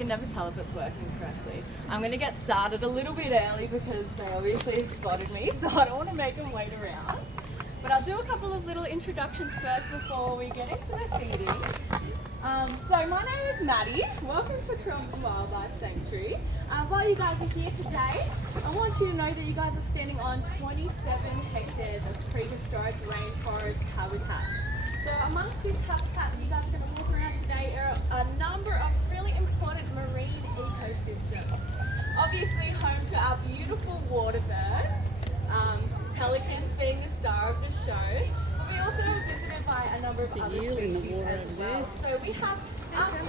can never tell if it's working correctly. I'm going to get started a little bit early because they obviously have spotted me, so I don't want to make them wait around. But I'll do a couple of little introductions first before we get into the feeding. So my name is Maddie. Welcome to Currumbin Wildlife Sanctuary. While you guys are here today, I want you to know that you guys are standing on 27 hectares of prehistoric rainforest habitat. So amongst this habitat that you guys are going to walk around today are a number of really important marine ecosystems. Obviously home to our beautiful water birds, pelicans being the star of the show, but we also are visited by a number of other species as well. So we have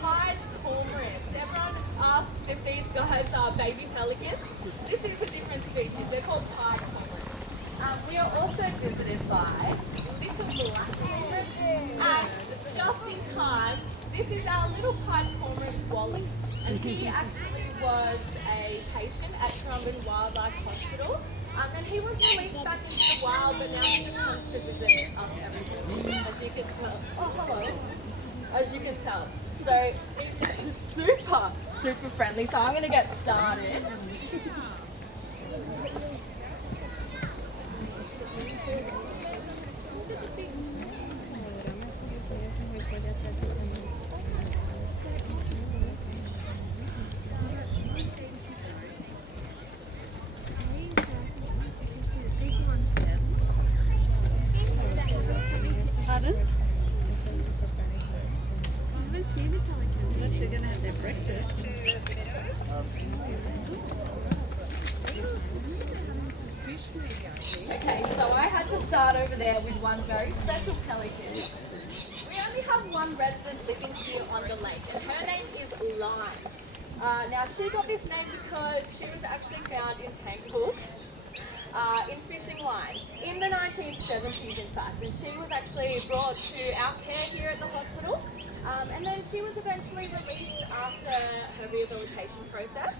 pied cormorants. Everyone asks if these guys are baby pelicans. This is a different species. They're called pied cormorants. We are also visited by little black cormorants, and just in time, this is our little pied cormorant Wally, and he actually was a patient at Currumbin Wildlife Hospital, and he was released back into the wild, but now he just comes to visit us every week, as you can tell. Oh, hello. As you can tell. So he's super friendly, so I'm going to get started. Pardon? I haven't seen the pelicans. They're actually going to have their breakfast. Okay, so I had to start over there with one very special pelican. We only have one resident living here on the lake, and her name is Lime. Now, she got this name because she was actually found entangled in fishing line in the 1970s, in fact, and she was actually brought to our care here at the hospital, and then she was eventually released after her rehabilitation process.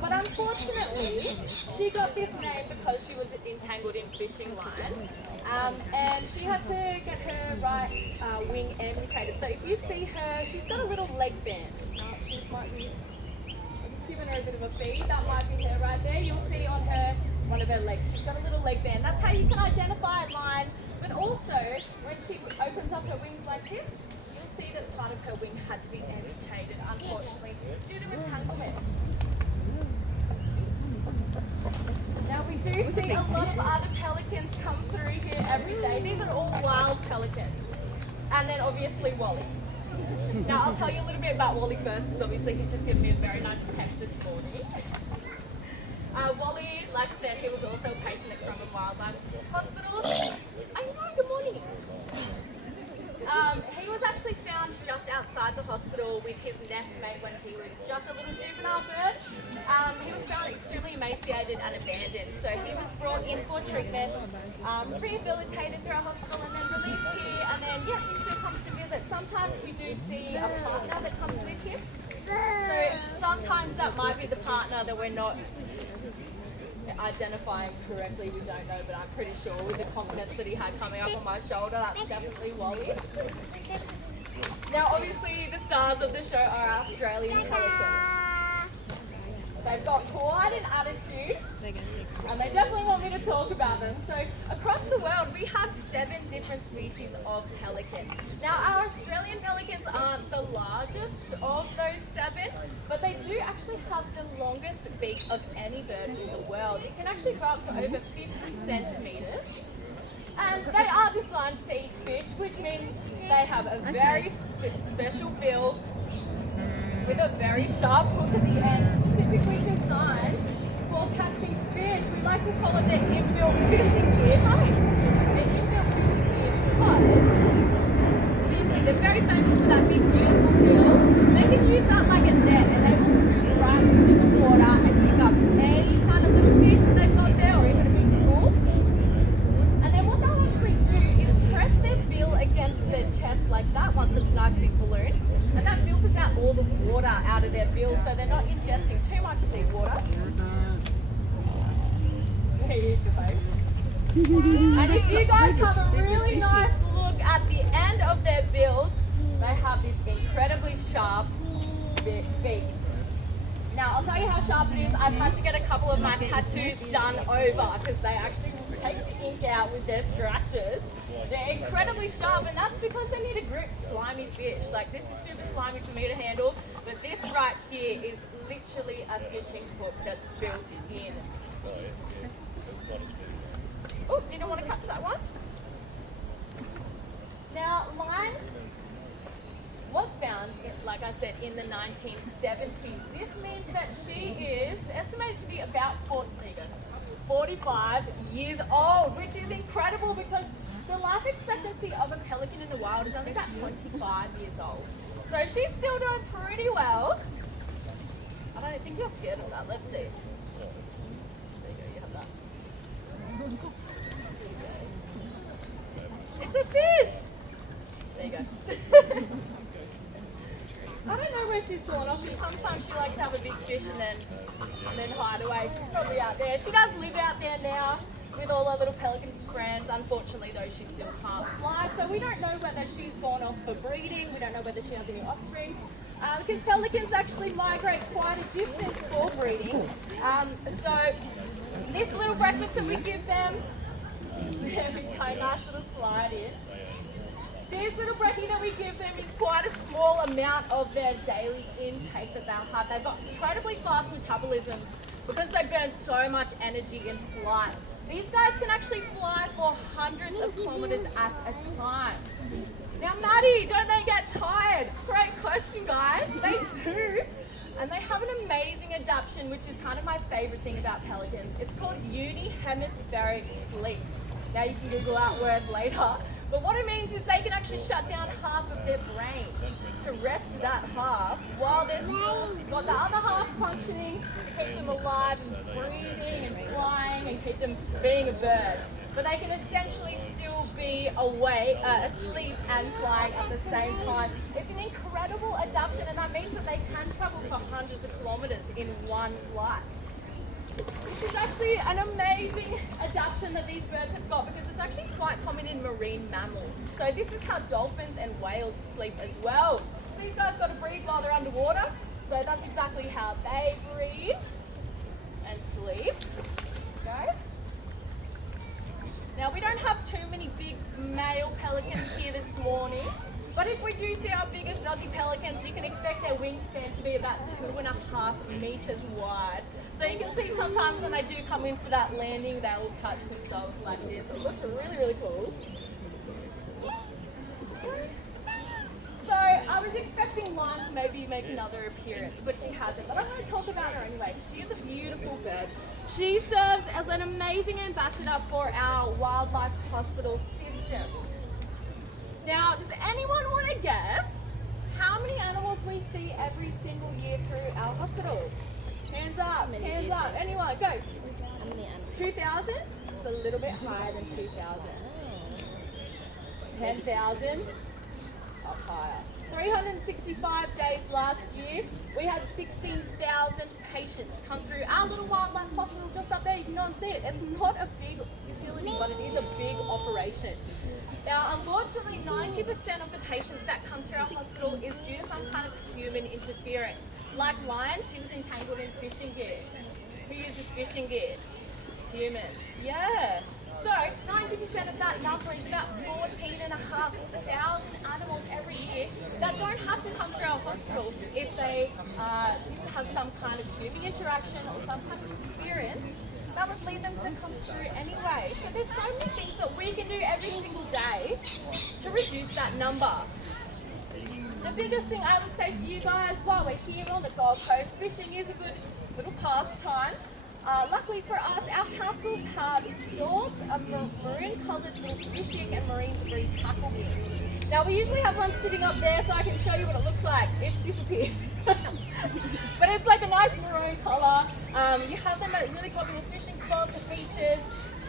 But unfortunately, she got this name because she was entangled in fishing line, and she had to get her right wing amputated. So if you see her, she's got a little leg band. She might be giving her a bit of a feed. That might be her right there. You'll see on her, one of her legs, she's got a little leg band. That's how you can identify a line. But also, when she opens up her wings like this, you'll see that part of her wing had to be amputated, unfortunately, due to entanglement. Now we do see a lot of other pelicans come through here every day. These are all wild pelicans. And then obviously Wally. Now I'll tell you a little bit about Wally first, because obviously he's just given me a very nice text this morning. Wally, like I said, he was also a patient at Currumbin Wildlife Hospital. Good morning. He was actually found just outside the hospital with his nestmate when he was just a little juvenile bird. He was found extremely emaciated and abandoned, so he was brought in for treatment, rehabilitated through our hospital, and then released here, and then he still comes to visit. Sometimes we do see a partner that comes with him, so sometimes that might be the partner that we're not identifying correctly, we don't know, but I'm pretty sure with the confidence that he had coming up on my shoulder, that's definitely Wally. Now obviously the stars of the show are our Australian pelicans. They've got quite an attitude, and they definitely want me to talk about them. So across the world we have 7 different species of pelicans. Now our Australian pelicans aren't the largest of those 7, but they do actually have the longest beak of any bird in the world. It can actually go up to over 50 centimetres. And they are designed to eat fish, which means they have a very special bill with a very sharp hook at the end, specifically designed for catching fish. We like to call it the inbuilt fishing gear. The inbuilt fishing gear because you see they're very famous for that big beautiful bill. They can use that like a net, and they will swim right into the water and pick up any kind of little fish that they've got there, or even a big school. And then what they'll actually do is press their bill against their chest like that once it's a nice big balloon. And that filters out all the water out of their bill, so they're not ingesting too much seawater. And if you guys have a really nice look at the end of their bills, they have this incredibly sharp beak. Now, I'll tell you how sharp it is. I've had to get a couple of my tattoos done over because they actually take the ink out with their scratches. They're incredibly sharp, and that's because they need to grip slimy fish. Like, this is super slimy for me to handle, but this right here is literally a fishing hook that's built in. Oh, didn't want to catch that one. Now, line was found, like I said, in the 1970s. This means that she is estimated to be about 45 years old, which is incredible because the life expectancy of a pelican in the wild is only about 25 years old. So she's still doing pretty well. I don't think you're scared of that. Let's see. There you go, you have that. It's a fish! There you go. I don't know where she's gone off, but sometimes she likes to have a big fish and then hide away. She's probably out there. She does live out there now with all her little pelican friends. Unfortunately though, she still can't fly, so we don't know whether she's gone off for breeding. We don't know whether she has any offspring. Because pelicans actually migrate quite a distance for breeding. So this little breakfast that we give them, there we go, nice little slide in. This little brekkie that we give them is quite a small amount of their daily intake that they'll have. They've got incredibly fast metabolisms because they burn so much energy in flight. These guys can actually fly for hundreds of kilometers at a time. Now, Maddie, don't they get tired? Great question, guys. They do. And they have an amazing adaptation, which is kind of my favorite thing about pelicans. It's called unihemispheric sleep. Now, you can Google that word later. But what it means is they can actually shut down half of their brain to rest that half while they're still got the other half functioning to keep them alive and breathing and flying and keep them being a bird. But they can essentially still be awake, asleep and flying at the same time. It's an incredible adaptation, and that means that they can travel for hundreds of kilometers in one flight. This is actually an amazing adaptation that these birds have got because it's actually quite common in marine mammals. So this is how dolphins and whales sleep as well. These guys got to breathe while they're underwater, so that's exactly how they breathe and sleep. Okay. Now, we don't have too many big male pelicans here this morning, but if we do see our biggest Aussie pelicans, you can expect their wingspan to be about 2.5 meters wide. So you can see sometimes when they do come in for that landing, they will catch themselves like this. It looks really, really cool. So I was expecting Lime to maybe make another appearance, but she hasn't. But I'm going to talk about her anyway. She is a beautiful bird. She serves as an amazing ambassador for our wildlife hospital system. Now, does anyone want to guess how many animals we see every single year through our hospital? Hands up, hands up. Anyone, go. 2,000? It's a little bit higher than 2,000. 10,000? Up higher. 365 days last year, we had 16,000 patients come through our little wildlife hospital just up there. You can go and see it. It's not a big facility, but it is a big operation. Now, unfortunately, 90% of the patients that come through our hospital is due to some kind of human interference. Like Lion, she was entangled in fishing gear. Who uses fishing gear? Humans. Yeah. So, 90% of that number is about 14,500 animals every year that don't have to come through our hospital if they have some kind of human interaction or some kind of interference. That would lead them to come through anyway. So there's so many things that we can do every single day to reduce that number. The biggest thing I would say for you guys while we're here on the Gold Coast, fishing is a good little pastime. Luckily for us, our councils have installed a maroon-coloured little fishing and marine debris tackle bin. Now we usually have one sitting up there so I can show you what it looks like. It's disappeared. But it's like a nice maroon colour. You have them at really popular fishing spots or beaches.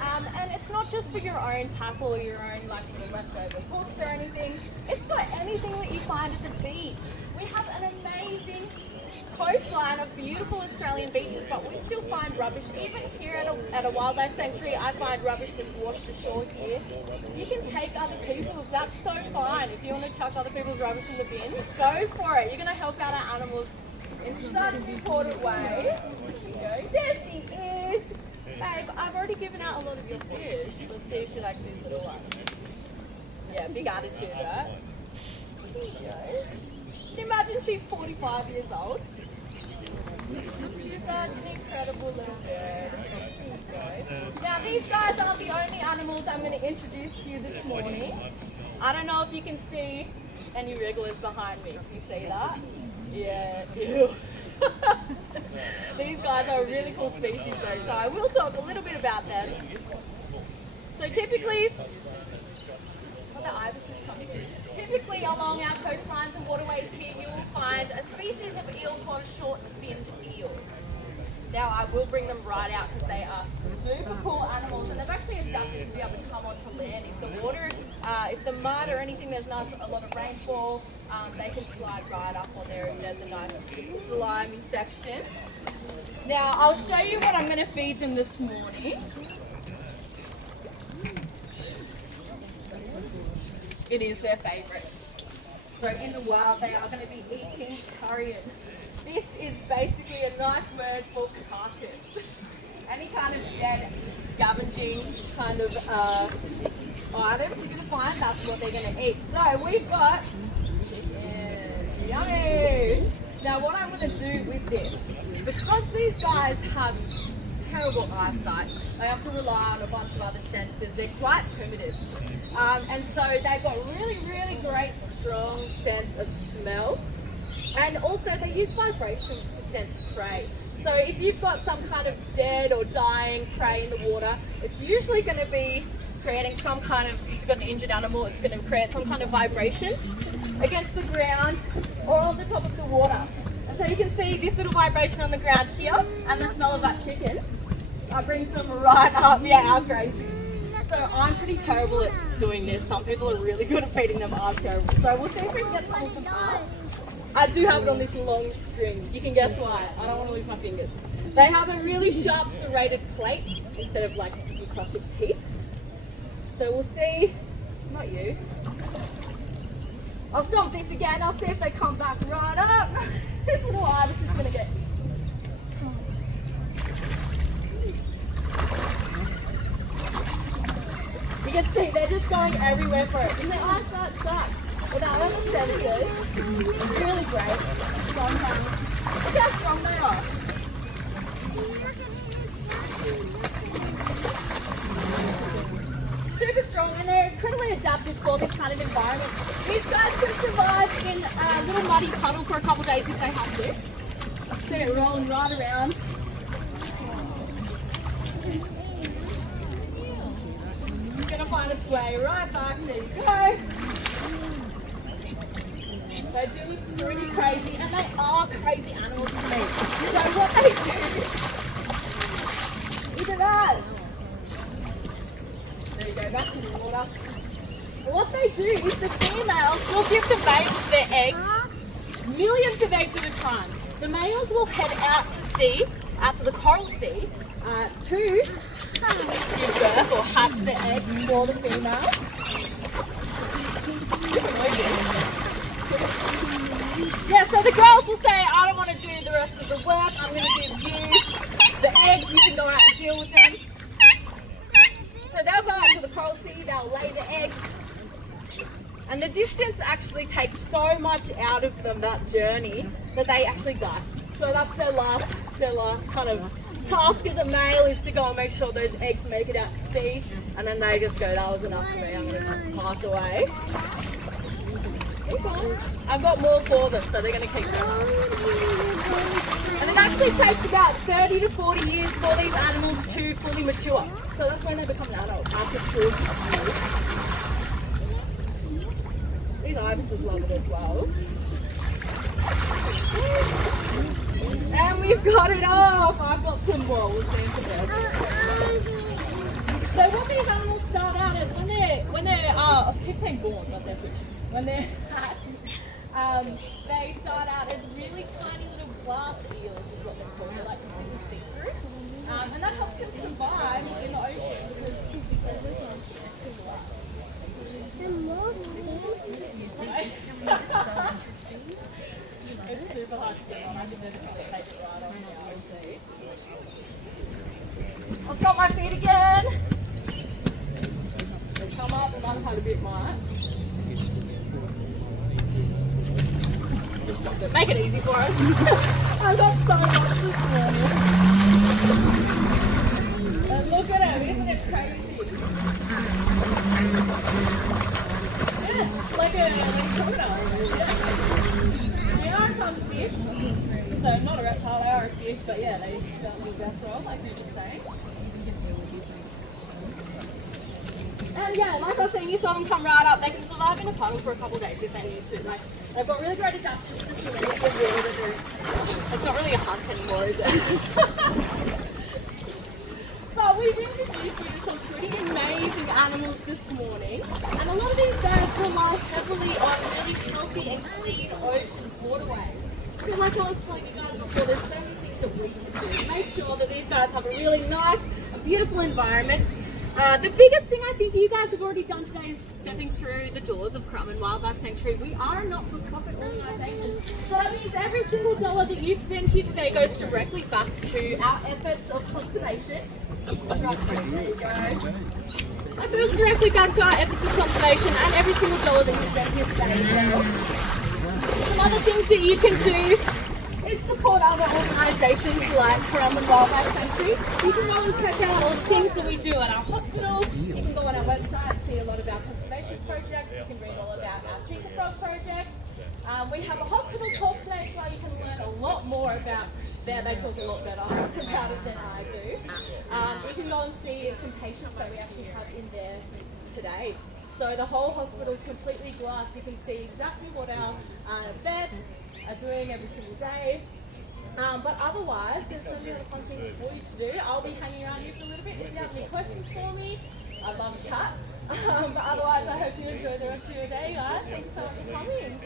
And it's not just for your own tackle or your own like little leftover hooks or anything. It's for anything that you find at the beach. We have an amazing coastline of beautiful Australian beaches, but we still find rubbish. Even here at a wildlife sanctuary, I find rubbish that's washed ashore here. You can take other people's, that's so fine. If you want to chuck other people's rubbish in the bin, go for it. You're going to help out our animals in such an important way. There she go. There she is. Babe, I've already given out a lot of your fish. Let's see if she likes these little ones. Yeah, big attitude, right? Here you go. Can you imagine she's 45 years old? She's such an incredible little bird. Now these guys aren't the only animals I'm going to introduce to you this morning. I don't know if you can see any wrigglers behind me. Can you see that? Yeah, ew. These guys are a really cool species though, so I will talk a little bit about them. So typically along our coastlines and waterways here, you will find a species of eel called short-finned eel. Now I will bring them right out because they are super cool animals, and they've actually adapted to be able to come onto land. If the water, if the mud or anything, there's not a lot of rainfall, they can slide right up on there if there's a nice slimy section. Now I'll show you what I'm going to feed them this morning. It is their favourite. So in the wild they are going to be eating carrion. This is basically a nice word for carcass. Any kind of dead scavenging kind of items you're going to find, that's what they're going to eat. So we've got chicken. Yummy! Now what I'm going to do with this, because these guys have terrible eyesight, they have to rely on a bunch of other senses. They're quite primitive. And so they've got really, really great, strong sense of smell. And also they use vibrations to sense prey. So if you've got some kind of dead or dying prey in the water, it's usually going to be creating some kind of, if you've got an injured animal, it's going to create some kind of vibrations against the ground or on the top of the water. And so you can see this little vibration on the ground here and the smell of that chicken. That brings them right up. Yeah, how crazy. So I'm pretty terrible at doing this. Some people are really good at feeding them. I'm terrible. So we'll see if we can get some of them up. I do have it on this long string. You can guess why. I don't want to lose my fingers. They have a really sharp serrated plate instead of like your classic teeth. So we'll see. Not you. I'll stomp this again. I'll see if they come back right up. This little ibis is going to get. You can see they're just going everywhere for it. And their eyesight sucks. But I understand it is. It's really great. Sometimes. Look how strong they are. Super strong, and they're incredibly adapted for this kind of environment. These guys can survive in a little muddy puddle for a couple of days if they have to. I've seen it rolling right around. It's going to find its way right back. There you go. They do look pretty crazy, and they are crazy animals to me. So what they do, look at that. There you go, back to the water. What they do is the females will give the babies their eggs, millions of eggs at a time. The males will head out to sea, out to the coral sea, to give birth or hatch the egg for the female. Yeah, so the girls will say, I don't want to do the rest of the work, I'm going to give you the eggs, you can go out and deal with them. So they'll go out to the coral sea, they'll lay the eggs, and the distance actually takes so much out of them, that journey, that they actually die. So that's their last kind of task as a male, is to go and make sure those eggs make it out to sea, and then they just go, that was enough for me, I'm going to pass away. I've got more for them, so they're going to keep going. And it actually takes about 30 to 40 years for these animals to fully mature. So that's when they become an adult, after 2 years. These ibises love it as well. And we've got it off! I've got some more, we'll see in bed. So what these animals start out as, when they're I keep saying born, but they're fish. When they're hatched, they start out as really tiny little glass eels is what they're called. They're like completely see-through. And that helps them survive in the ocean because it's super hard to get on. I think they're just going to take it right off now and see. I'll stop my feet again. They come up and I've had a bit much. Make it easy for us. I've got so much this morning. And look at him, isn't it crazy? Yeah, like a crocodile. Yeah. They are some fish. So not a reptile, they are a fish, but yeah, they don't live their throat, like you were just saying. And yeah, like I was saying, you saw them come right up. They can survive in a puddle for a couple of days if they need to. Like, they've got really great adaptation systems to the water. It's not really a hunt anymore, is it? But we've introduced you to some pretty amazing animals this morning. And a lot of these birds rely heavily on really healthy and clean ocean waterways. So like I was telling you guys before, there's so many things that we can do to make sure that these guys have a really nice, beautiful environment. The biggest thing I think you guys have already done today is stepping through the doors of Currumbin Wildlife Sanctuary. We are a not-for-profit organisation, so that means every single dollar that you spend here today goes directly back to our efforts of conservation. That goes directly back to our efforts of conservation and every single dollar that you spend here today as well. Some other things that you can do is support other organisations like Currumbin Wildlife Sanctuary. You can go and check out all the things that we do at our hospital. You can go on our website and see a lot about conservation projects. You can read all about our Tinker Frog projects. We have a hospital talk today, so you can learn a lot more about there. They talk a lot better about it than I do. You can go and see some patients that we actually have in there today. So the whole hospital is completely glassed. You can see exactly what our vets are doing every single day. But otherwise, there's so many other fun things for you to do. I'll be hanging around here for a little bit. If you have any questions for me, I'd love a chat. But otherwise, I hope you enjoy the rest of your day, guys. Thanks so much for coming.